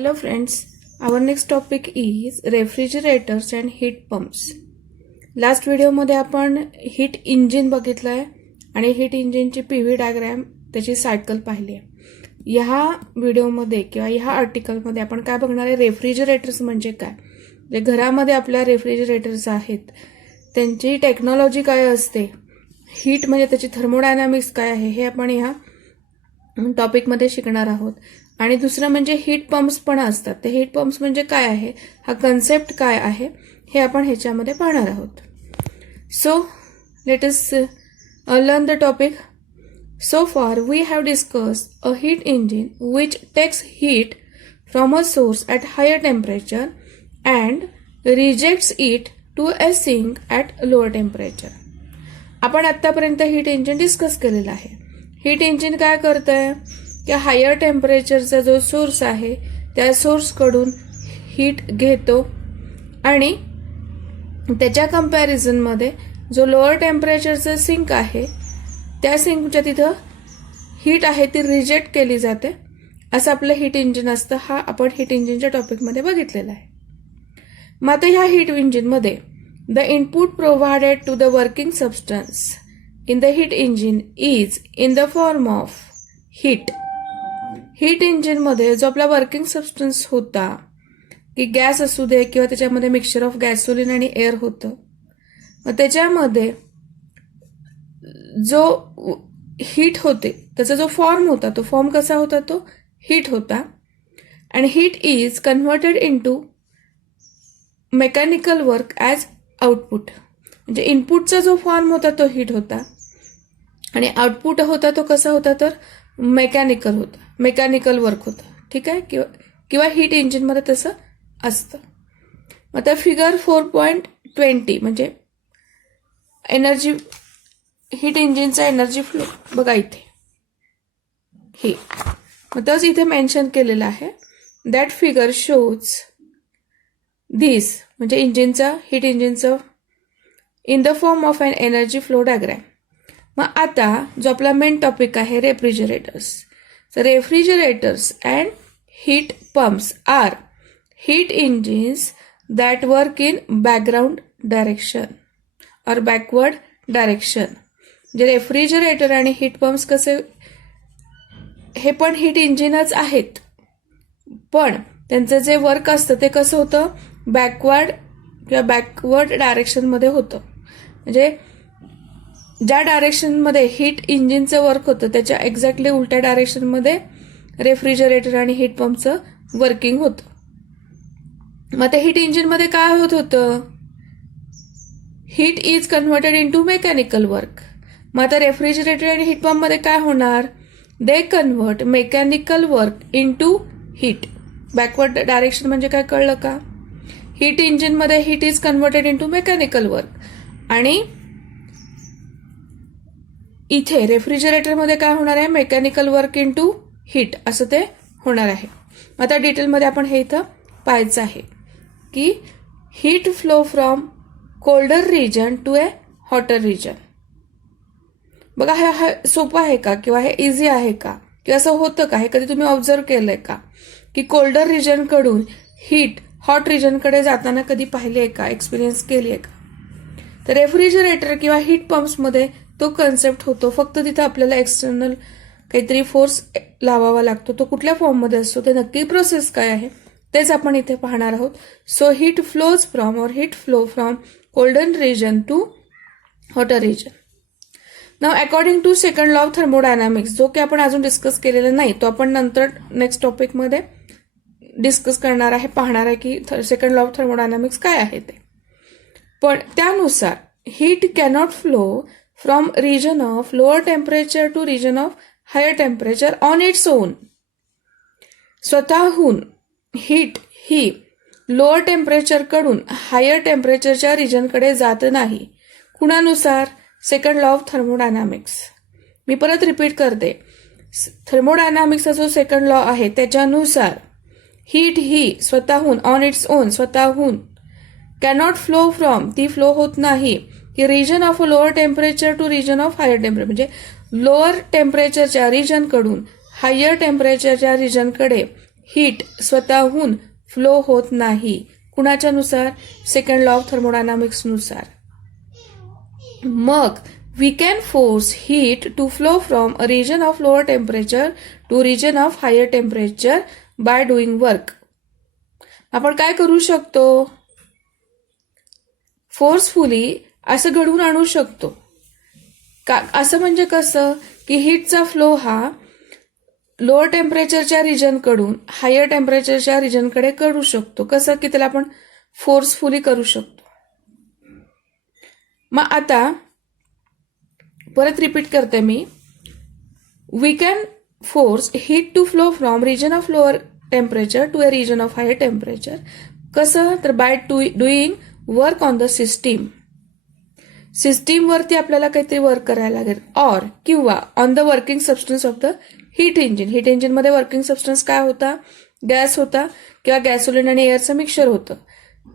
Hello friends, our next topic is refrigerators and heat pumps. Last व्हिडिओमध्ये आपण heat engine बघितलंय आणि heat इंजिनची PV diagram त्याची cycle पाहिली आहे. ह्या व्हिडिओमध्ये किंवा ह्या आर्टिकलमध्ये आपण काय बघणार आहे, रेफ्रिजरेटर्स म्हणजे काय, जे घरामध्ये आपल्या रेफ्रिजरेटर्स आहेत त्यांची टेक्नॉलॉजी काय असते, हीट म्हणजे त्याची थर्मोडायनामिक्स काय आहे हे आपण ह्या टॉपिकमध्ये शिकणार आहोत. आणि दुसरं म्हणजे हीट पंप्स पण असतात. ते हीट पंप्स म्हणजे काय आहे, हा कन्सेप्ट काय आहे हे आपण ह्याच्यामध्ये पाहणार आहोत. So let us learn the topic. So far we have discussed a heat engine which takes heat from a source at higher temperature and rejects it to a sink at lower temperature. आपण आतापर्यंत heat engine discuss केलेलं आहे. Heat engine काय करतंय की higher टेम्परेचरचा जो source आहे त्या सोर्सकडून हीट घेतो आणि त्याच्या कंपॅरिझनमध्ये जो लोअर टेम्परेचरचा सिंक आहे त्या सिंकच्या तिथं हीट आहे ती रिजेक्ट केली जाते. असं आपलं हीट इंजिन असतं. हा आपण हीट इंजिनच्या टॉपिकमध्ये बघितलेला आहे. मग आता ह्या हीट इंजिनमध्ये the input provided to the working substance in the heat engine is in the form of heat. Heat इंजिनमध्ये जो आपला वर्किंग सबस्टन्स होता की गॅस असू दे किंवा त्याच्यामध्ये मिक्सचर ऑफ गॅसोलिन आणि एअर होतं, मग त्याच्यामध्ये जो हीट होते त्याचा जो फॉर्म होता तो फॉर्म कसा होता, तो हीट होता. आणि heat is converted into mechanical work as output. म्हणजे इनपुटचा जो फॉर्म होता तो हीट होता आणि आउटपुट होता तो कसा होता, तर मेकॅनिकल होता, मेकॅनिकल वर्क होता. ठीक आहे, किंवा हीट इंजिनमध्ये तसं असतं. आता फिगर 4.20 म्हणजे एनर्जी, हीट इंजिनचा एनर्जी फ्लो बघा इथे, हे मग तसं इथे मेन्शन केलेलं आहे. दॅट फिगर शोज धिस म्हणजे इंजिनचा, हीट इंजिनचं in the form of an energy flow diagram. मग आता जो आपला मेन टॉपिक आहे रेफ्रिजरेटर्स. तर refrigerators and heat pumps are heat engines that work in background direction or backward direction. जे रेफ्रिजरेटर आणि हीट पंप्स कसे, हे पण हीट इंजिनच आहेत, पण त्यांचं जे वर्क असतं ते कसं होतं, बॅकवर्ड किंवा बॅकवर्ड डायरेक्शनमध्ये होतं. म्हणजे ज्या डायरेक्शनमध्ये हीट इंजिनचं वर्क होतं त्याच्या एक्झॅक्टली उलट्या डायरेक्शनमध्ये रेफ्रिजरेटर आणि हीट पंपचं वर्किंग होतं. मग त्या हीट इंजिनमध्ये काय होत होतं, heat is converted into mechanical work. मग आता रेफ्रिजरेटर आणि हीट पंपमध्ये काय होणार, they convert mechanical work into heat. Backward direction म्हणजे काय कळलं का, हीट इंजिनमध्ये heat is converted into mechanical work आणि इथे रेफ्रिजरेटरमध्ये काय होणार आहे, मेकॅनिकल वर्क इनटू हीट असं ते होणार आहे. आता डिटेलमध्ये आपण हे इथं पाहायचं आहे की heat flow from colder region to a hotter region. बघा हा सोपं आहे का, किंवा हे इझी आहे का, किंवा असं होतं का, हे कधी तुम्ही ऑब्झर्व केलंय का की कोल्डर रिजनकडून हीट हॉट रिजनकडे जाताना कधी पाहिले का, एक्सपिरियन्स केली आहे का. तर रेफ्रिजरेटर किंवा हीट पंप्समध्ये तो कन्सेप्ट होतो. फक्त तिथं आपल्याला एक्सटर्नल काहीतरी फोर्स लावावा लागतो. तो कुठल्या फॉर्ममध्ये असतो, ते नक्की प्रोसेस काय आहे तेच आपण इथे पाहणार आहोत. So heat flows from or heat flow from colder region to hotter region. Now according to second law of thermodynamics, जो की आपण अजून डिस्कस केलेला नाही, तो आपण नंतर नेक्स्ट टॉपिकमध्ये डिस्कस करणार आहे, पाहणार आहे की सेकंड लॉ ऑफ थर्मोडायनामिक्स काय आहे ते. पण त्यानुसार heat cannot flow from region of lower temperature to region of higher temperature on its own. स्वतःहून हीट ही लोअर टेम्परेचरकडून हायर टेम्परेचरच्या रिजनकडे जात नाही. कुणानुसार, सेकंड लॉ ऑफ थर्मोडायनामिक्स. मी परत रिपीट करते, थर्मोडायनामिक्सचा जो सेकंड लॉ आहे त्याच्यानुसार हीट ही स्वतःहून, ऑन इट्स ओन, स्वतःहून कॅनॉट फ्लो फ्रॉम, ती फ्लो होत नाही की region of lower temperature to region of higher temperature. म्हणजे लोअर टेम्परेचरच्या रिजनकडून हायर टेम्परेचरच्या रिजनकडे हीट स्वतःहून फ्लो होत नाही. कुणाच्या नुसार? सेकंड लॉ ऑफ थर्मोडायनामिक्स नुसार. मग we can force heat to flow from a region of lower temperature to region of higher temperature by doing work. आपण काय करू शकतो? फोर्सफुली असं घडवून आणू शकतो. असं म्हणजे कसं की हीटचा फ्लो हा लोअर टेम्परेचरच्या रिजनकडून हायर टेम्परेचरच्या रिजनकडे करू शकतो. कसं की त्याला आपण फोर्सफुली करू शकतो. मग आता परत रिपीट करते मी. We can force heat to flow from region of lower temperature to a region of higher temperature. कसं? तर by doing work on the system. सिस्टीमवरती आपल्याला काहीतरी वर्क करायला लागेल. ऑर किंवा on the working substance of the heat engine. Heat इंजिनमध्ये working substance काय होता? गॅस होता किंवा गॅसोलिन आणि एअरचं मिक्सचर होतं.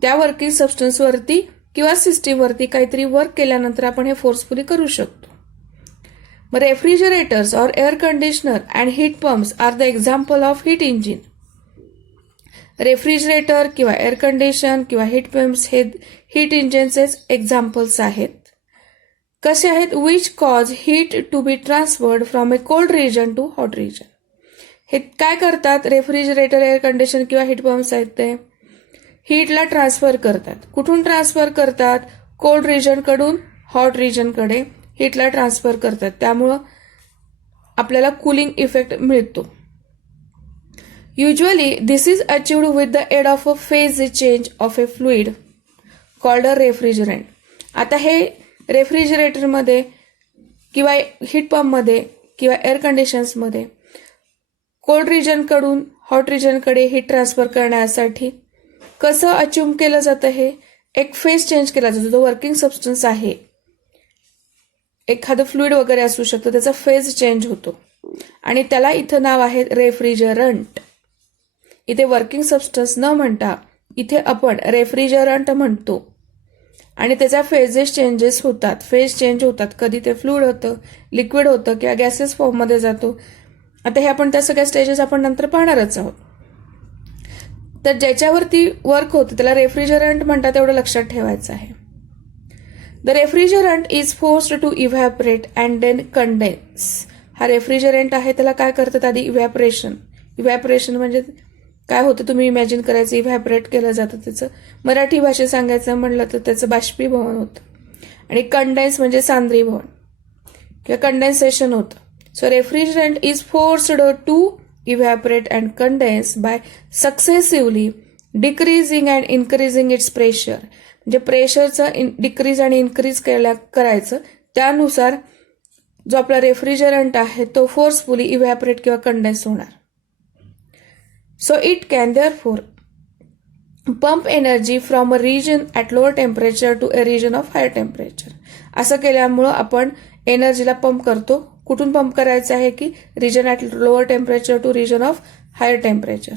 त्या वर्किंग सबस्टन्सवरती किंवा सिस्टीमवरती काहीतरी वर्क केल्यानंतर आपण हे फोर्सफुली करू शकतो. Refrigerators or air conditioner and heat pumps are the example of heat engine. Refrigerator किंवा एअर कंडिशन किंवा हीट पंप्स हे हीट इंजिनचेच एक्झाम्पल्स आहेत. कसे आहेत? Which cause heat to be transferred from a cold region to hot region. हे काय करतात? रेफ्रिजरेटर, एअर कंडिशन किंवा हीट पंप्स आहेत ते हीटला ट्रान्सफर करतात. कुठून ट्रान्सफर करतात? कोल्ड रिजनकडून हॉट रिजनकडे हीटला ट्रान्सफर करतात. त्यामुळं आपल्याला कूलिंग इफेक्ट मिळतो. Usually this is achieved with the aid of a phase change of a fluid called a refrigerant. आता हे रेफ्रिजरेटरमध्ये किंवा हीट पंपमध्ये किंवा एअर कंडिशन्समध्ये कोल्ड रिजनकडून हॉट रिजनकडे हीट ट्रान्सफर करण्यासाठी कसं अचिव्ह केलं जातं? हे एक फेज चेंज केला जातो. जो वर्किंग सबस्टन्स आहे, एखादं फ्लुइड वगैरे असू शकतं, त्याचा फेज चेंज होतो आणि त्याला इथं नाव आहे रेफ्रिजरंट. इथे वर्किंग सबस्टन्स न म्हणता इथे आपण रेफ्रिजरंट म्हणतो आणि त्याचा फेजेस चेंजेस होतात. फेज चेंज होतात. कधी ते फ्लुइड होतं, लिक्विड होतं किंवा गॅसेस फॉर्ममध्ये जातो. आता हे आपण त्या सगळ्या स्टेजेस आपण नंतर पाहणारच आहोत. तर ज्याच्यावरती वर्क होतं त्याला रेफ्रिजरंट म्हणतात, एवढं लक्षात ठेवायचं आहे. The refrigerant is forced to evaporate and then condense. हा रेफ्रिजरंट आहे, त्याला काय करतात? आधी इव्हॅपोरेशन म्हणजे काय होतं तुम्ही इमॅजिन करायचं. इव्हॅपोरेट केलं जातं. त्याचं मराठी भाषेत सांगायचं म्हणलं तर त्याचं बाष्पीभवन होतं. आणि कंडेन्स म्हणजे सांद्रीभवन किंवा कंडेन्सेशन होतं. So refrigerant is forced to evaporate and condense by successively decreasing and increasing its pressure. म्हणजे प्रेशरचं डिक्रीज आणि इन्क्रीज करायचं. त्यानुसार जो आपला रेफ्रिजरंट आहे तो फोर्सफुली इव्हॅपोरेट किंवा कंडेन्स होणार. So it can therefore pump energy from a region at lower temperature to a region of higher temperature. असं केल्यामुळं आपण एनर्जीला पंप करतो. कुठून पंप करायचं आहे? की region at lower temperature to region of higher temperature.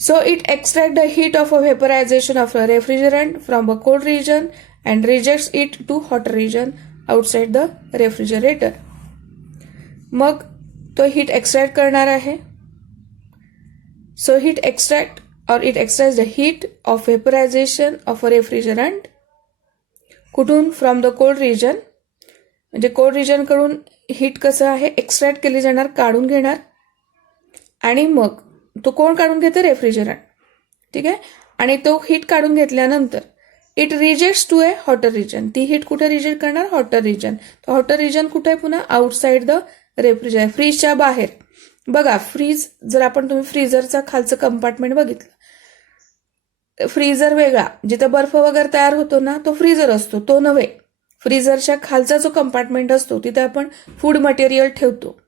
So it extracts the heat of a vaporization of a refrigerant from a cold region and rejects it to hot region outside the refrigerator. मग तो heat extract करणार आहे. So heat extract or it extracts the heat of vaporization of a refrigerant. कुठून? From the cold region. म्हणजे cold region कडून heat कसं आहे? Extract केली जाणार, काढून घेणार. आणि मग तो कोण काढून घेतो? रेफ्रिजरंट. ठीक आहे. आणि तो हीट काढून घेतल्यानंतर it rejects to a hotter region. ती हीट कुठे रिजेक्ट करणार? Hotter region. तो हॉटर रिजन कुठे आहे? पुन्हा आउटसाइड द रेफ्रिजरेटर, फ्रीजच्या बाहेर. बघा फ्रीज, जर आपण तुम्ही फ्रीजरचा खालचं कंपार्टमेंट बघितलं, फ्रीजर वेगळा, जिथं बर्फ वगैरे तयार होतो ना तो फ्रीजर असतो, तो नव्हे. फ्रीजरच्या खालचा जो कंपार्टमेंट असतो तिथे आपण फूड मटेरियल ठेवतो.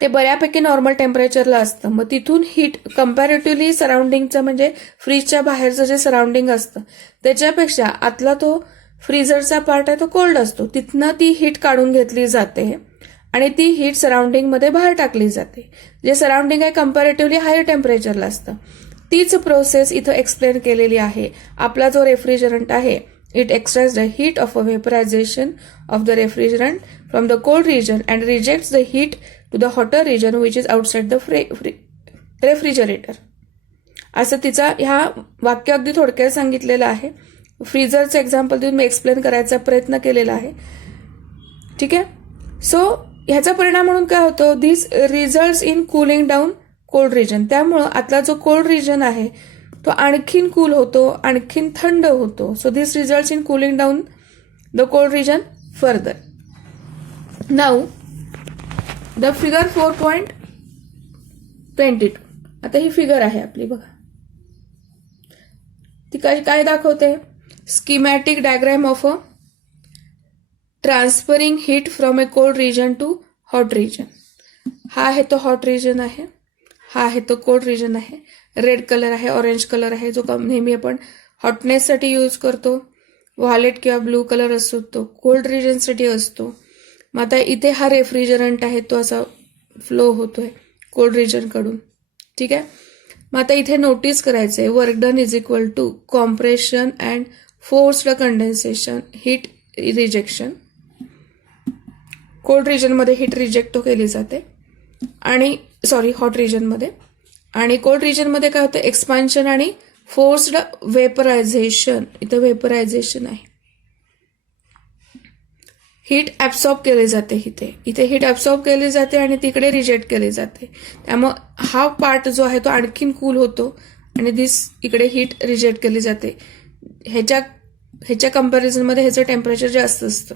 ते बऱ्यापैकी नॉर्मल टेम्परेचरला असतं. मग तिथून हीट कम्पॅरेटिव्हली सराउंडिंगचं म्हणजे फ्रीजच्या बाहेरचं जे सराउंडिंग असतं त्याच्यापेक्षा आतला तो फ्रीजरचा पार्ट आहे तो कोल्ड असतो. तिथनं ती हीट काढून घेतली जाते आणि ती हीट सराउंडिंगमध्ये बाहेर टाकली जाते. जे सराउंडिंग आहे कम्पॅरेटिव्हली हायर टेम्परेचरला असतं. तीच प्रोसेस इथं एक्सप्लेन केलेली आहे. आपला जो रेफ्रिजरंट आहे, it extracts the heat of a vaporization of the refrigerant from the cold region and rejects the heat to the hotter region which is outside the refrigerator, असं तिचा ह्या वाक्य अगदी थोडक्यात सांगितलेलं आहे. फ्रीजरचं एक्झाम्पल देऊन मी एक्सप्लेन करायचा प्रयत्न केलेला आहे. ठीक आहे. सो ह्याचा परिणाम म्हणून काय होतं, this results in cooling down cold region. त्यामुळं आतला जो कोल्ड रिजन आहे तो आणखीन कूल होतो, आणखीन थंड होतो. So this results in cooling down the cold region further. Now the figure 4.22. आता ही फिगर आहे आपली, बघा ती काय दाखवते, schematic diagram of a transferring heat from a cold region to hot region. हा आहे तो हॉट रिजन आहे, हा आहे तो कोल्ड रिजन आहे. रेड कलर आहे, ऑरेंज कलर आहे, जो नेहमी आपण हॉटनेससाठी यूज करतो. व्हायलेट किंवा ब्लू कलर असतो तो कोल्ड रिजनसाठी असतो. मग आता इथे हा रेफ्रिजरंट आहे, तो असा फ्लो होतोय कोल्ड रिजन कडून. ठीक आहे. मग आता इथे नोटीस करायचंय, work done is equal to compression and forced condensation heat rejection. Cold रिजनमध्ये हीट रिजेक्ट केली जाते आणि हॉट रिजनमध्ये. आणि कोल्ड रिजनमध्ये काय होतं, एक्सपान्शन आणि फोर्स्ड वेपरायझेशन. इथं वेपरायझेशन आहे, हीट ऍब्सॉर्ब केली जाते. इथे हीट ऍब्सॉर्ब केली जाते आणि तिकडे रिजेक्ट केली जाते. त्यामुळे हा पार्ट जो आहे तो आणखीन कूल होतो आणि इकडे हीट रिजेक्ट केली जाते. ह्याच्या कम्पॅरिझनमध्ये ह्याचं टेम्परेचर जास्त असतं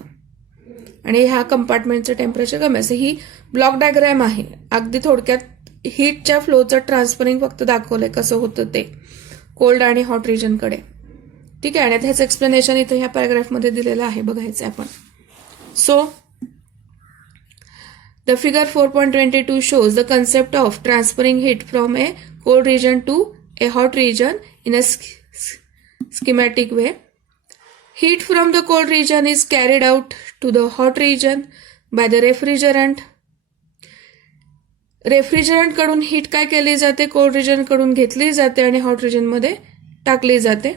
आणि ह्या कंपार्टमेंटचं टेम्परेचर कमी असतं. ही ब्लॉक डायग्राम आहे. अगदी थोडक्यात हीटच्या फ्लोचं ट्रान्सफरिंग फक्त दाखवलंय कसं होतं ते कोल्ड आणि हॉट रिजनकडे. ठीक आहे. आणि ह्याचं एक्सप्लेनेशन इथे ह्या पॅराग्राफमध्ये दिलेलं आहे, बघायचं आपण. So, the figure 4.22 shows the concept of transferring heat from a cold region to a hot region in a schematic way. Heat from the cold region is carried out to the hot region by the refrigerant. Refrigerant कडून heat काय केली जाते, cold region कडून घेतली जाते आणि hot region मध्ये टाकली जाते.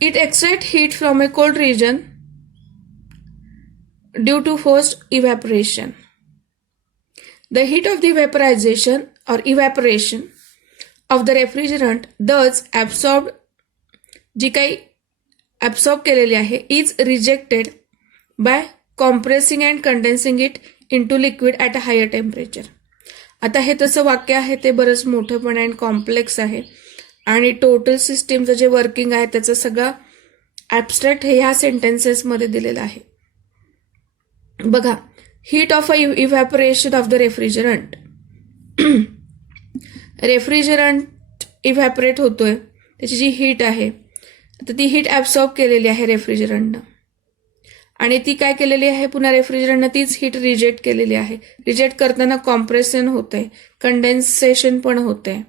It extract heat from a cold region due to forced evaporation. The heat of the vaporization or evaporation of the refrigerant thus absorbed, जी काही absorb केलेली आहे, is rejected by compressing and condensing it into liquid at a higher temperature. आता हे तसं वाक्य आहे ते बरंच मोठं पण आणि कॉम्प्लेक्स आहे आणि टोटल सिस्टीमचं जे वर्किंग आहे त्याचं सगळं ॲब्स्ट्रॅक्ट हे ह्या सेंटेन्सेसमध्ये दिलेलं आहे. बघा, heat of evaporation of the refrigerant. Refrigerant evaporate होतोय, त्याची जी हीट आहे तर ती हीट ऍब्सॉर्ब केलेली आहे रेफ्रिजरंटनं आणि ती काय केलेली आहे, पुन्हा रेफ्रिजरंटनं तीच हीट रिजेक्ट केलेली आहे. रिजेक्ट करताना कॉम्प्रेशन होतंय, कंडेन्सेशन पण होतंय.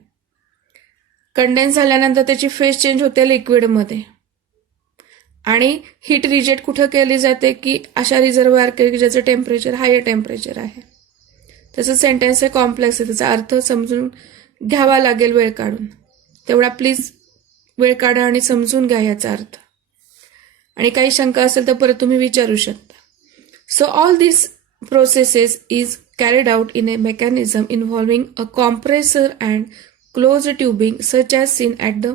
कंडेन्स झाल्यानंतर त्याची फेज चेंज होते लिक्विडमध्ये आणि हीट रिजेक्ट कुठं केली जाते की अशा रिझर्व्हायर की ज्याचं टेम्परेचर हायर टेम्परेचर आहे. त्याचं सेंटेन्स हे कॉम्प्लेक्स आहे, त्याचा अर्थ समजून घ्यावा लागेल वेळ काढून. तेवढा प्लीज वेळ काढा आणि समजून घ्या याचा अर्थ. आणि काही शंका असेल तर परत तुम्ही विचारू शकता. So all this processes is carried out in a mechanism involving a compressor and close tubing such as seen at the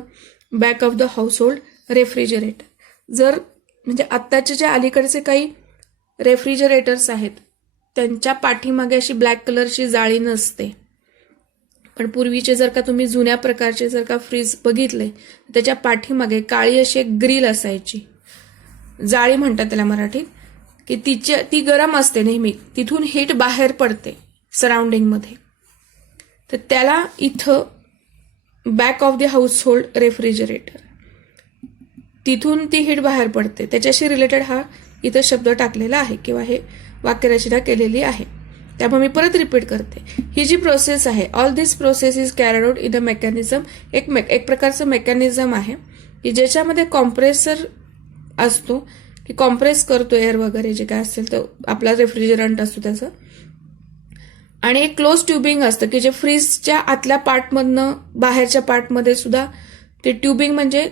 back of the household refrigerator. जर म्हणजे आत्ताचे जे अलीकडचे काही रेफ्रिजरेटर्स आहेत त्यांच्या पाठीमागे अशी ब्लॅक कलरची जाळी नसते, पण पूर्वीचे जर का तुम्ही जुन्या प्रकारचे जर का फ्रीज बघितले त्याच्या पाठीमागे काळी अशी एक ग्रिल असायची, जाळी म्हणतात त्याला मराठीत, की ती गरम असते नेहमी, तिथून हीट बाहेर पडते सराउंडिंगमध्ये. तर त्याला इथं back of the household refrigerator, तिथून ती हीट बाहेर पडते, त्याच्याशी रिलेटेड हा इथं शब्द टाकलेला आहे किंवा हे वाक्यरचना केलेली आहे. त्यामुळे मी परत रिपीट करते, ही जी प्रोसेस आहे, all this process is carried out in a mechanism. एक प्रकारचं मेकॅनिझम आहे की ज्याच्यामध्ये कॉम्प्रेसर असतो की कॉम्प्रेस करतो एअर वगैरे जे काय असेल तर आपला रेफ्रिजरंट असतो त्याचं, आणि एक क्लोज ट्यूबिंग असतं की जे फ्रीजच्या आतल्या पार्टमधनं बाहेरच्या पार्टमध्ये सुद्धा ते ट्यूबिंग म्हणजे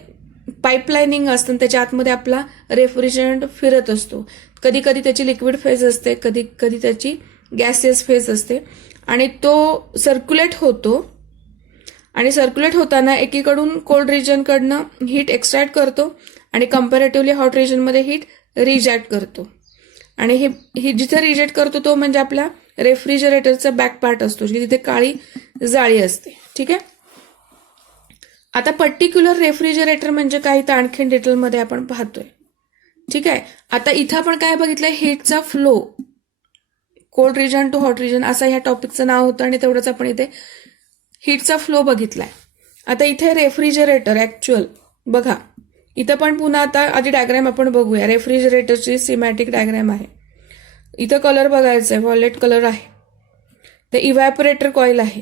पाईपलाईनिंग असतं, त्याच्या आतमध्ये आपला रेफ्रिजरंट फिरत असतो. कधी कधी त्याची लिक्विड फेज असते, कधी कधी त्याची गॅसियस फेज असते आणि तो सर्क्युलेट होतो आणि सर्क्युलेट होताना एकीकडून कोल्ड रिजनकडनं हीट एक्स्ट्रॅक्ट करतो आणि कम्पॅरेटिव्हली हॉट रिजनमध्ये हीट रिजेक्ट करतो. आणि हे जिथे रिजेक्ट करतो तो म्हणजे आपला रेफ्रिजरेटरचा बॅक पार्ट असतो, की तिथे काळी जाळी असते. ठीक आहे. आता पर्टिक्युलर रेफ्रिजरेटर म्हणजे काय तर आणखीन डिटेलमध्ये आपण पाहतोय. ठीक आहे. आता इथं आपण काय बघितलंय, हीटचा flow cold region to hot region असं ह्या टॉपिकचं नाव होतं आणि तेवढंच आपण इथे हीटचा फ्लो बघितलाय. आता इथे रेफ्रिजरेटर ऍक्च्युअल बघा, इथं पण पुन्हा आता आधी डायग्राम आपण बघूया. रेफ्रिजरेटरची सिमॅटिक डायग्राम आहे. इथं कलर बघायचा आहे, व्हायोलेट कलर आहे. ते इव्हॅपोरेटर कॉईल आहे.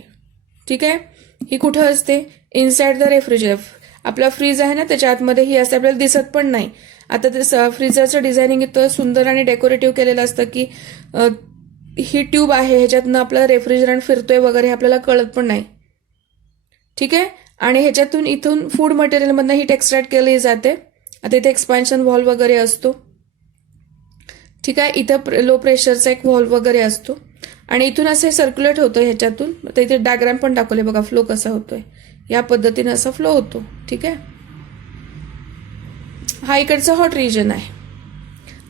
ठीक आहे. ही कुठं असते, इनसाइड द रेफ्रिजरेटर. आपला फ्रीज आहे ना त्याच्या आतमध्ये ही असते, आपल्याला दिसत पण नाही. आता ते फ्रीजरचं डिझायनिंग इतकं सुंदर आणि डेकोरेटिव्ह केलेलं असतं की ही ट्यूब आहे, ह्याच्यातनं आपलं रेफ्रिजरंट फिरतोय वगैरे आपल्याला कळत पण नाही. ठीक आहे. आणि ह्याच्यातून इथून फूड मटेरियलमधनं हीट एक्स्ट्रॅक्ट केली जाते. आता इथे एक्सपान्शन व्हॉल्व वगैरे असतो. ठीक आहे. इथं लो प्रेशरचा एक व्हॉल्व वगैरे असतो आणि इथून असं सर्क्युलेट होतं ह्याच्यातून. तर इथे डायग्राम पण दाखवले बघा, फ्लो कसा होतोय. या पद्धतीने असा फ्लो होतो. ठीक आहे. हा इकडचा हॉट रिजन आहे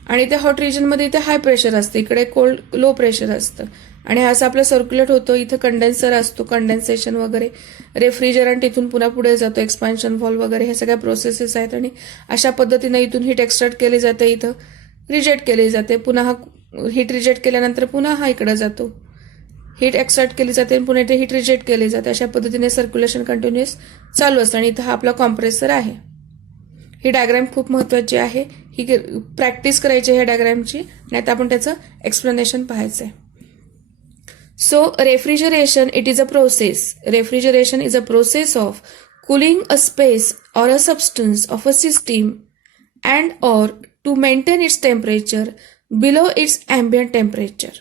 आणि त्या हॉट रिजनमध्ये इथे हाय प्रेशर असतं, इकडे कोल्ड लो प्रेशर असतं आणि असं आपलं सर्क्युलेट होतं. इथं कंडेन्सर असतो, कंडेन्सेशन वगैरे. रेफ्रिजरंट इथून पुन्हा पुढे जातो, एक्सपान्शन व्हॉल्व वगैरे ह्या सगळ्या प्रोसेसेस आहेत आणि अशा पद्धतीने इथून हीट एक्स्ट्रॅक्ट केली जाते, इथं रिजेक्ट केली जाते. पुन्हा हा हीट रिजेक्ट केल्यानंतर पुन्हा हा इकडे जातो, हीट एक्स्ट्रॅक्ट केली जाते आणि पुन्हा इथे हीट रिजेक्ट केली जाते. अशा पद्धतीने सर्क्युलेशन कंटिन्युअस चालू असतं आणि इथं हा आपला कॉम्प्रेसर आहे. ही डायग्राम खूप महत्वाची आहे, ही प्रॅक्टिस करायची ह्या डायग्रामची, नाही तर आपण त्याचं एक्सप्लेनेशन पाहायचंय. So refrigeration it is a process. Refrigeration is a process of cooling a space or a substance of a system and or to maintain its temperature below its ambient temperature.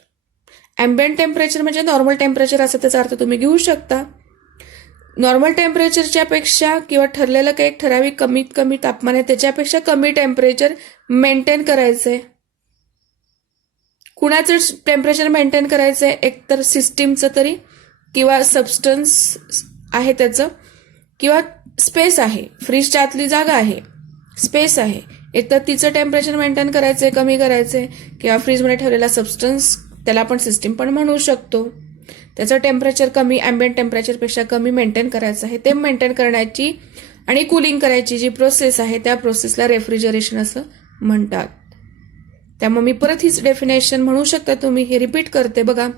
ambient temperature म्हणजे normal temperature असं त्याचा अर्थ तुम्ही घेऊ शकता. Normal टेम्परेचरच्या पेक्षा किंवा ठरलेलं काही एक ठराविक कमीत कमी तापमान आहे त्याच्यापेक्षा कमी टेम्परेचर मेंटेन करायचंय. कुणाचं टेम्परेचर मेंटेन करायचंय, एकतर सिस्टीमचं तरी किंवा सबस्टन्स आहे त्याचं किंवा स्पेस आहे, फ्रीजच्या आतली जागा आहे, स्पेस आहे, एकतर तिचं टेम्परेचर मेंटेन करायचंय, कमी करायचंय, किंवा फ्रीजमध्ये ठेवलेला सबस्टन्स त्याला आपण सिस्टीम पण म्हणू शकतो, त्याचं टेम्परेचर कमी अँबियंट टेम्परेचरपेक्षा कमी मेंटेन करायचं आहे. ते मेंटेन करण्याची आणि कुलिंग करायची जी प्रोसेस आहे त्या प्रोसेसला रेफ्रिजरेशन असं म्हणतात. त्यामुळे मी परत हीच डेफिनेशन म्हणू शकता तुम्ही, हे रिपीट करते बघा.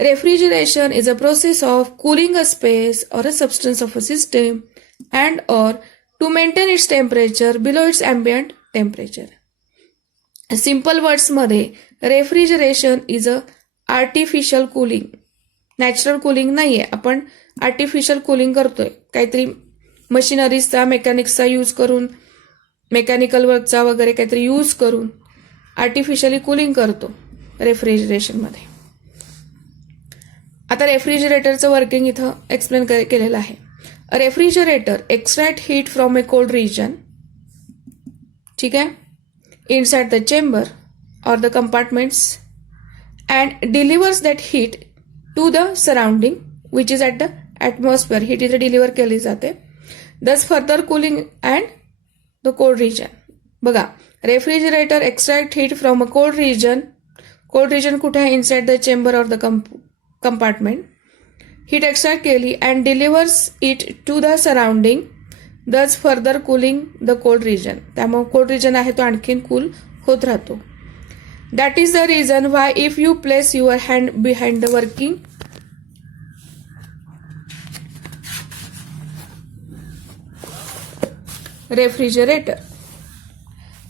Refrigeration is a process of cooling a space or a substance of a system and or to maintain its temperature below its ambient temperature. Simple words मध्ये refrigeration is a artificial cooling. Natural cooling नाहीये, आपण artificial cooling करतोय, काहीतरी मशिनरीजचा मेकॅनिक्सचा use करून, mechanical वर्कचा वगैरे काहीतरी use करून artificially cooling करतो रेफ्रिजरेशनमध्ये. आता रेफ्रिजरेटरचं वर्किंग इथं एक्सप्लेन केलेलं आहे. A refrigerator extract heat from a cold region, ठीक आहे, inside the chamber or the compartments and delivers that heat to the surrounding which is at the atmosphere. Heat इथे deliver केली जाते. Thus further cooling and the cold region. बघा, refrigerator extract heat from a cold region. Cold region कुठे आहे, inside the chamber or the compartment. Heat extract केली and delivers it to the surrounding, thus further cooling the cold region. त्यामुळे cold region आहे तो आणखीन cool होत राहतो. That is the reason why if you place your hand behind the working refrigerator,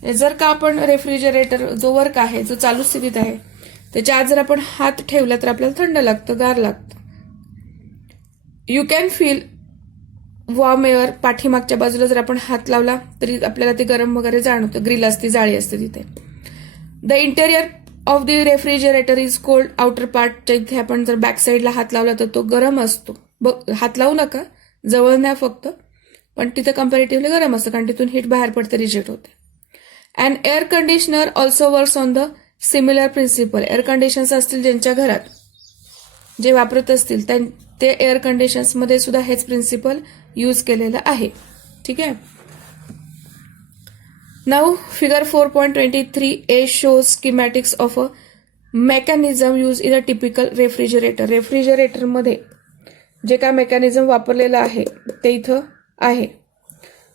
जर का आपण रेफ्रिजरेटर जो वर्क आहे जो चालू स्थितीत आहे त्याच्या आत जर आपण हात ठेवला तर आपल्याला थंड लागतं, गार लागतं. You can feel warm air. पाठीमागच्या बाजूला जर आपण हात लावला तरी आपल्याला ते गरम वगैरे जाणवतं. ग्रिल असते, जाळी असते तिथे. The interior of the refrigerator is cold. Outer पार्टच्या इथे आपण जर बॅक साईडला हात लावला तर तो गरम असतो. हात लावू नका, जवळ नाही फक्त, पण तिथे कम्पॅरेटिव्हली गरम असतं कारण तिथून हीट बाहेर पडते, रिजेक्ट होते. And air conditioner also works on the similar principle. Air conditioners असतील ज्यांच्या घरात जे वापरत असतील ते एअर कंडिशन्समध्ये सुद्धा हेच प्रिन्सिपल यूज केलेलं आहे. ठीक आहे. Now figure 4.23a shows schematics of a mechanism used in a typical refrigerator. रेफ्रिजरेटरमध्ये जे काय मेकॅनिझम वापरलेलं आहे ते इथं आहे.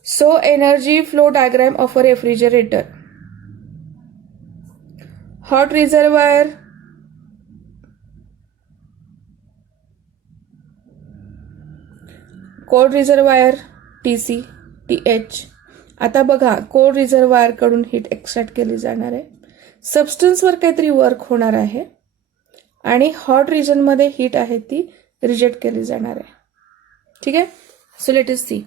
So energy flow diagram of a refrigerator. Hot reservoir, cold reservoir TC TH. आता बघा, कोल्ड रिझर्वायर कडून हीट एक्स्ट्रॅक्ट केली जाणार आहे, सबस्टन्सवर काहीतरी वर्क होणार आहे आणि हॉट रिजनमध्ये हीट आहे ती रिजेक्ट केली जाणार आहे. ठीक आहे. So let us see.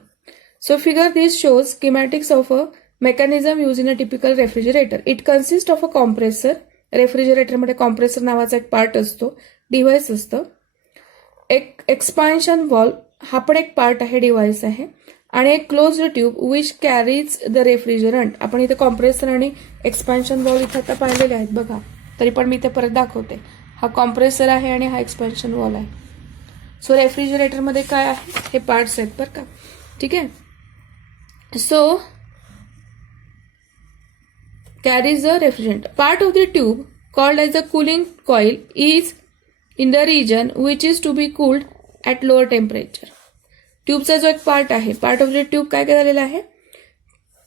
So figure this shows schematics of a mechanism use in a typical refrigerator. It consist of a compressor. रेफ्रिजरेटरमध्ये कॉम्प्रेसर नावाचा एक पार्ट असतो, डिव्हाइस असतं. एक एक्सपान्शन वॉल्व, हा पण एक पार्ट आहे, डिव्हाइस आहे. आणि एक closed tube which carries the refrigerant. आपण इथे कॉम्प्रेसर आणि एक्सपान्शन वॉल्व इथे आता पाहिलेले आहेत बघा, तरी पण मी इथे परत दाखवते. हा कॉम्प्रेसर आहे आणि हा एक्सपान्शन वॉल्व आहे. सो रेफ्रिजरेटरमध्ये काय आहे, हे पार्ट्स आहेत बरं का. ठीक आहे. So carries the refrigerant. Part of the tube called as the cooling coil is in the region which is to be cooled at lower temperature. ट्यूबचा जो एक पार्ट आहे, पार्ट ऑफ द ट्यूब काय झालेला आहे,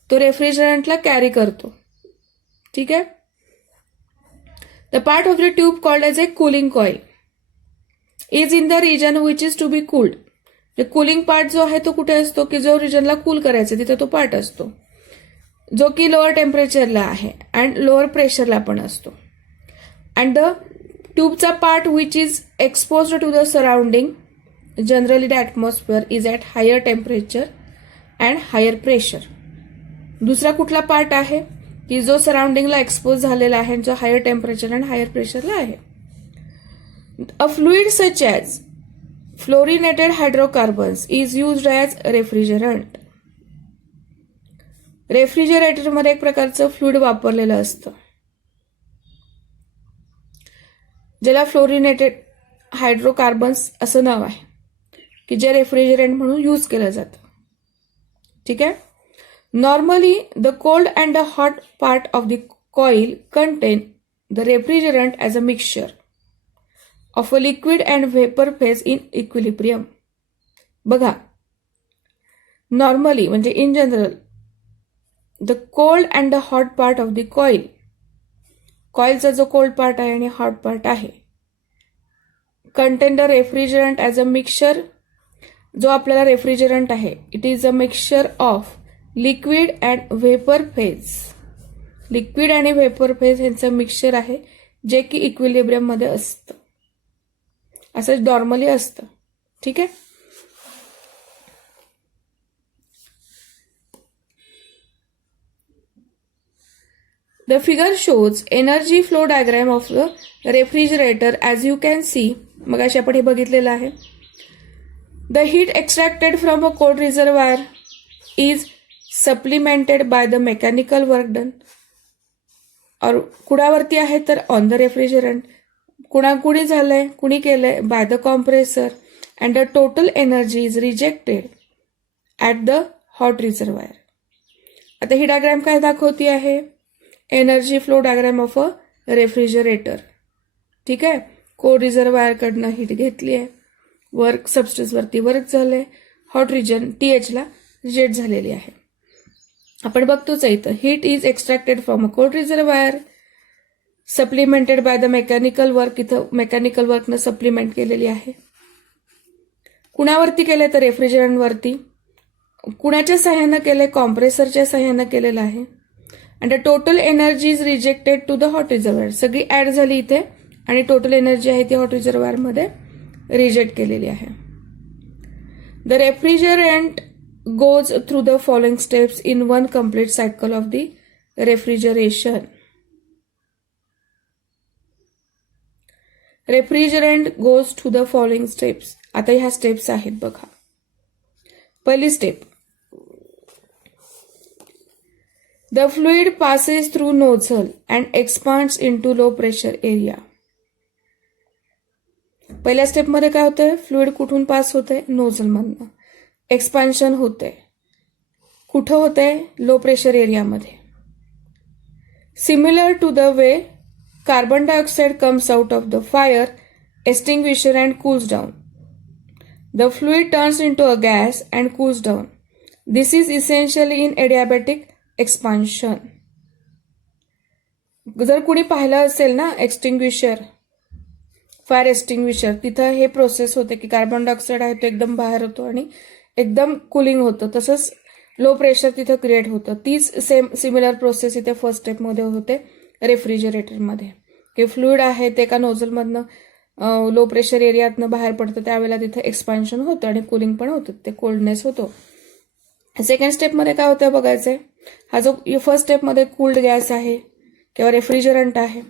तो रेफ्रिजरंटला कॅरी करतो. ठीक आहे. The part of the tube called as a cooling coil is in the region which is to be cooled. Cooling part जो आहे तो कुठे असतो, की जो रिजनला कूल करायचा तिथे तो पार्ट असतो, जो की लोअर टेम्परेचरला आहे अँड लोअर प्रेशरला पण असतो. अँड द ट्यूबचा part which is exposed to the surrounding, generally the atmosphere, is at higher temperature and higher pressure. दुसरा कुठला पार्ट आहे, की जो सराउंडिंगला एक्सपोज झालेला आहे, जो हायर टेम्परेचर अँड हायर प्रेशरला आहे. A fluid such as fluorinated hydrocarbons is used as refrigerant. रेफ्रिजरेटरमध्ये एक प्रकारचं फ्लुइड वापरलेलं असतं, ज्याला फ्लोरिनेटेड हायड्रोकार्बन्स असं नाव आहे, की जे रेफ्रिजरंट म्हणून यूज केलं जातं. ठीक आहे. Normally the cold and the hot part of the coil content the refrigerant as a mixture of a liquid and vapour phase in equilibrium. बघा, नॉर्मली म्हणजे in general the cold and the hot part of the coil, कॉइलचा जो cold part आहे आणि hot part आहे, content the refrigerant as a mixture. जो आपल्याला refrigerant आहे, it is a mixture of liquid and vapour phase. Liquid आणि vapour phase यांचं mixture आहे, जे की इक्विलिब्रियम मध्ये असतं, असं नॉर्मली असतं. ठीक आहे. The figure shows energy flow diagram of the refrigerator. As you can see, मगाशी आपण हे बघितलेलं आहे. The heat extracted from a cold reservoir is supplemented by the mechanical work done. और कुणावरती आहे तर ऑन द रेफ्रिजरंट. कुणी झालंय, कुणी केलंय, by the compressor. And the total energy is rejected at the hot reservoir. आता ही डायग्राम काय दाखवती आहे, energy flow diagram of a refrigerator. ठीक आहे. कोल्ड रिझर्वायर कडनं हीट घेतली आहे, वर्क सबस्टन्सवरती वर्क झालंय, हॉट रिजन THला रिजेक्ट झालेली आहे. आपण बघतोच आहे इथं, heat is extracted from a cold reservoir supplemented by the mechanical work. इथं मेकॅनिकल वर्कनं सप्लिमेंट केलेली आहे. कुणावरती केलंय तर रेफ्रिजरंटवरती. कुणाच्या सहाय्यानं केलंय, कॉम्प्रेसरच्या सहाय्यानं केलेलं आहे. And the total energy is rejected to the hot reservoir. सगळी ऍड झाली इथे आणि टोटल एनर्जी आहे ती हॉट रिझर्वायर मध्ये रिजेक्ट केलेली आहे. The refrigerant goes through the following steps in one complete cycle of the refrigeration. Refrigerant goes to the following steps. आता ह्या स्टेप्स आहेत बघा. पहिली step, the fluid passes through nozzle and expands into low pressure area. पहिल्या स्टेपमध्ये काय होतंय, fluid कुठून पास होतंय, नोझलमधनं. एक्सपान्शन होतंय, कुठं होतंय, लो प्रेशर एरियामध्ये. Similar to the way carbon dioxide comes out of the fire extinguisher and cools down. The fluid turns into a gas and cools down. This is essentially in adiabatic expansion. जर कुणी पाहिलं असेल ना extinguisher, fire extinguisher, तिथं हे process होते की carbon dioxide आहे तो एकदम बाहेर होतो आणि एकदम कुलिंग होतं. तसंच लो प्रेशर तिथं क्रिएट होतं. तीच सिमिलर प्रोसेस इथे फर्स्ट स्टेपमध्ये होते रेफ्रिजरेटरमध्ये, की फ्लुइड आहे ते एका नोझलमधनं लो प्रेशर एरियातनं बाहेर पडतं, त्यावेळेला तिथे एक्सपान्शन होतं आणि कुलिंग पण होतं, ते कोल्डनेस होतो. सेकंड स्टेपमध्ये काय होतं बघायचंय. हा जो फर्स्ट स्टेपमध्ये कूल्ड गॅस आहे किंवा रेफ्रिजरंट आहे.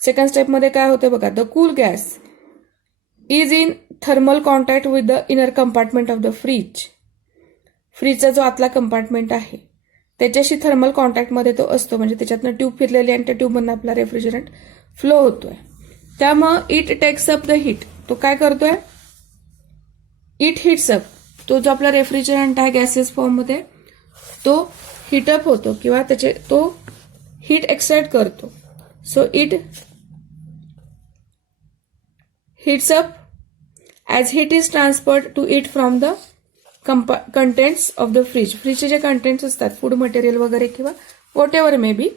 सेकंड स्टेपमध्ये काय होतं बघा, the cool gas is in thermal contact with the inner compartment of the fridge. फ्रीजचा जो आतला कंपार्टमेंट आहे त्याच्याशी थर्मल कॉन्टॅक्टमध्ये तो असतो, म्हणजे त्याच्यातनं ट्यूब फिरलेली आणि त्या ट्यूबमधनं आपला रेफ्रिजरंट फ्लो होतोय. त्यामुळं it takes up the heat. तो काय करतोय, इट हिट्स अप. तो जो आपला रेफ्रिजरंट आहे गॅसेस फॉर्ममध्ये तो हीटअप होतो किंवा तो हीट एक्साइट करतो. So it heats up as heat is transferred to it from the contents of the fridge. फ्रीजचे जे कंटेंट्स असतात, फूड मटेरियल वगैरे किंवा वॉट एव्हर मे बी,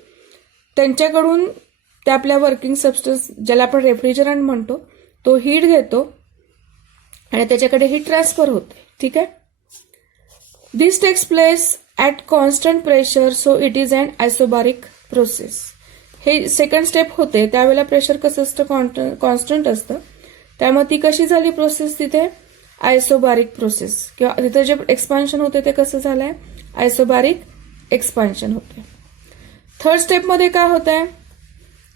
त्यांच्याकडून ते आपल्या वर्किंग सबस्टन्स ज्याला आपण रेफ्रिजरंट म्हणतो तो हीट घेतो आणि त्याच्याकडे हीट ट्रान्सफर होते. ठीक आहे. This takes place at constant pressure, so it is an isobaric process. हे सेकंड स्टेप होते त्यावेळेला प्रेशर कसं असतं, कॉन्स्टंट असतं. त्यामुळे ती कशी झाली प्रोसेस तिथे, आयसोबारिक प्रोसेस. किंवा तिथे जे एक्सपान्शन होते ते कसं झालंय, आयसोबारिक एक्सपान्शन होते. थर्ड स्टेपमध्ये काय होत आहे,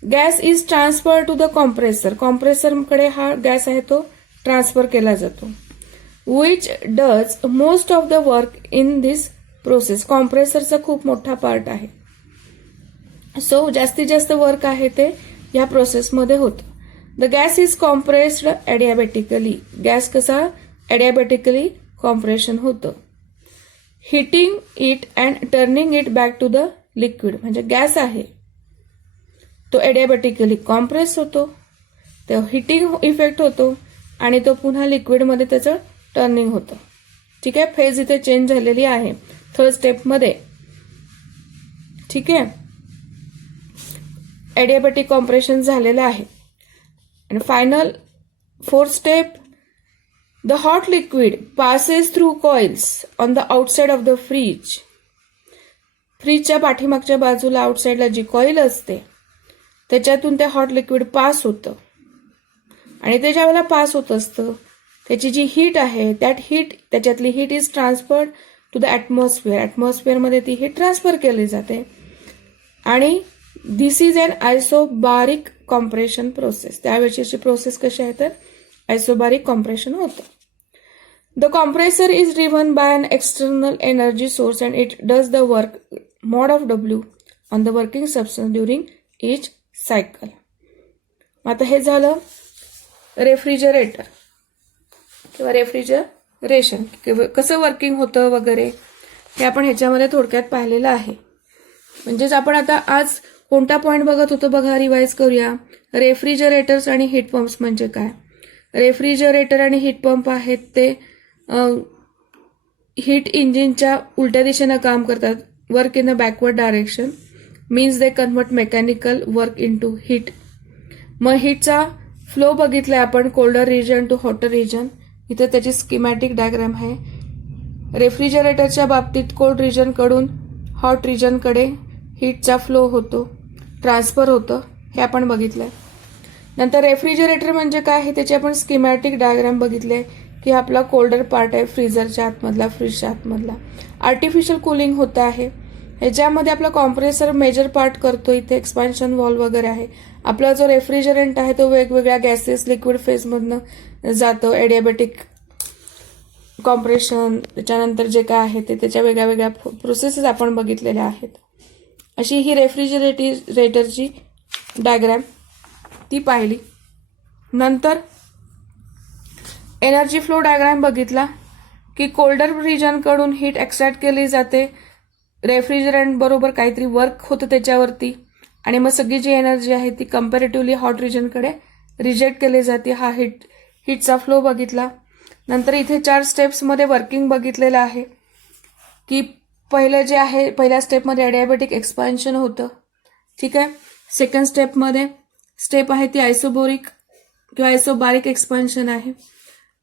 gas is transfer to the compressor. कॉम्प्रेसरकडे हा गॅस आहे तो ट्रान्सफर केला जातो. Which does most of the work in this process. कॉम्प्रेसरचा खूप मोठा पार्ट आहे. सो जास्तीत जास्त वर्क आहे ते या प्रोसेसमध्ये होतं. The gas is compressed adiabatically. Gas कसा ॲडियाबॅटिकली कॉम्प्रेशन होतं. Heating it and turning it back to the liquid. म्हणजे गॅस आहे तो ॲडियाबॅटिकली कॉम्प्रेस होतो, तो हिटिंग इफेक्ट होतो आणि तो पुन्हा लिक्विडमध्ये त्याचं टर्निंग होतं. ठीक आहे. फेज इथे चेंज झालेली आहे थर्ड स्टेपमध्ये. ठीक आहे. ॲडियाबॅटिक कॉम्प्रेशन झालेलं आहे. आणि final fourth step, the hot liquid passes through coils on the outside of the fridge. फ्रीजच्या पाठीमागच्या बाजूला आउटसाइडला जी कॉइल असते त्याच्यातून ते हॉट लिक्विड पास होतं आणि ते ज्यावेळेला पास होत असतं त्याची जी हीट आहे त्याच्यातली heat is transferred to the atmosphere. ॲटमॉस्फिअरमध्ये ती हीट ट्रान्सफर केली जाते आणि this is an isobaric compression process. त्यावेळची प्रोसेस कशी आहे तर आयसोबारिक कॉम्प्रेशन होतं. The compressor is driven by an external energy source and it does the work mod of W on the working substance during each cycle. आता हे झालं refrigerator किंवा refrigeration कसं वर्किंग होतं वगैरे हे आपण ह्याच्यामध्ये थोडक्यात पाहिलेलं आहे. म्हणजेच आपण आता आज कोणता पॉईंट बघत होतो बघा, रिवाइज करूया. रेफ्रिजरेटर्स आणि हीट पंप्स म्हणजे काय. रेफ्रिजरेटर आणि हीट पंप आहेत ते हीट इंजिनच्या उलट्या दिशेनं काम करतात. Work in a backward direction means they convert mechanical work into heat. मग हीटचा फ्लो बघितलाय आपण colder region to hotter region. इथे त्याची स्कीमॅटिक डायग्राम आहे. रेफ्रिजरेटरच्या बाबतीत कोल्ड रिजनकडून हॉट रिजनकडे हीटचा फ्लो होतो, ट्रान्सफर होतं, हे आपण बघितलंय. नंतर रेफ्रिजरेटर म्हणजे काय हे त्याची आपण स्कीमॅटिक डायग्राम बघितले की आपला कोल्डर पार्ट आहे फ्रीजरच्या आतमधला, फ्रीजच्या आतमधला. आर्टिफिशियल कूलिंग होतं आहे ह्याच्यामध्ये आपला कॉम्प्रेसर मेजर पार्ट करतो. इथे एक्सपान्शन वॉल्व वगैरे आहे. आपला जो रेफ्रिजरंट आहे तो वेगवेगळ्या गॅसेस लिक्विड फेजमधनं जातो. ॲडियाबॅटिक कॉम्प्रेशन त्याच्यानंतर जे काय आहे ते त्याच्या वेगळ्या वेगळ्या प्रोसेसेस आपण बघितलेल्या आहेत. अशी ही रेफ्रिजरेटरची डायग्राम ती पाहिली. नंतर एनर्जी फ्लो डायग्राम बघितला की कोल्डर रिजनकडून हीट एक्स्ट्रॅक्ट केली जाते, रेफ्रिजरंट बरोबर काहीतरी वर्क होतं त्याच्यावरती, आणि मग सगळी जी एनर्जी आहे ती कम्पॅरेटिव्हली हॉट रिजनकडे रिजेक्ट केली जाते. हा हीटचा फ्लो बघितला. नंतर इथे 4 स्टेप्समध्ये वर्किंग बघितलेलं आहे की पहिलं जे आहे, पहिल्या स्टेपमध्ये ॲडियाबॅटिक एक्सपान्शन होतं, ठीक आहे. सेकंड स्टेप आहे ती आयसोबोरिक किंवा आयसोबारिक एक्सपान्शन आहे.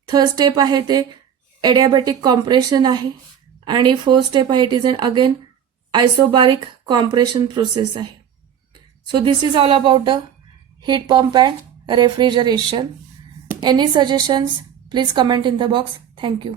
थर्ड स्टेप आहे ते ॲडियाबॅटिक कॉम्प्रेशन आहे. आणि फोर्थ स्टेप आहे it is again isobaric compression process आहे. So this is all about the heat pump and refrigeration. Any suggestions, please comment in the box. Thank you.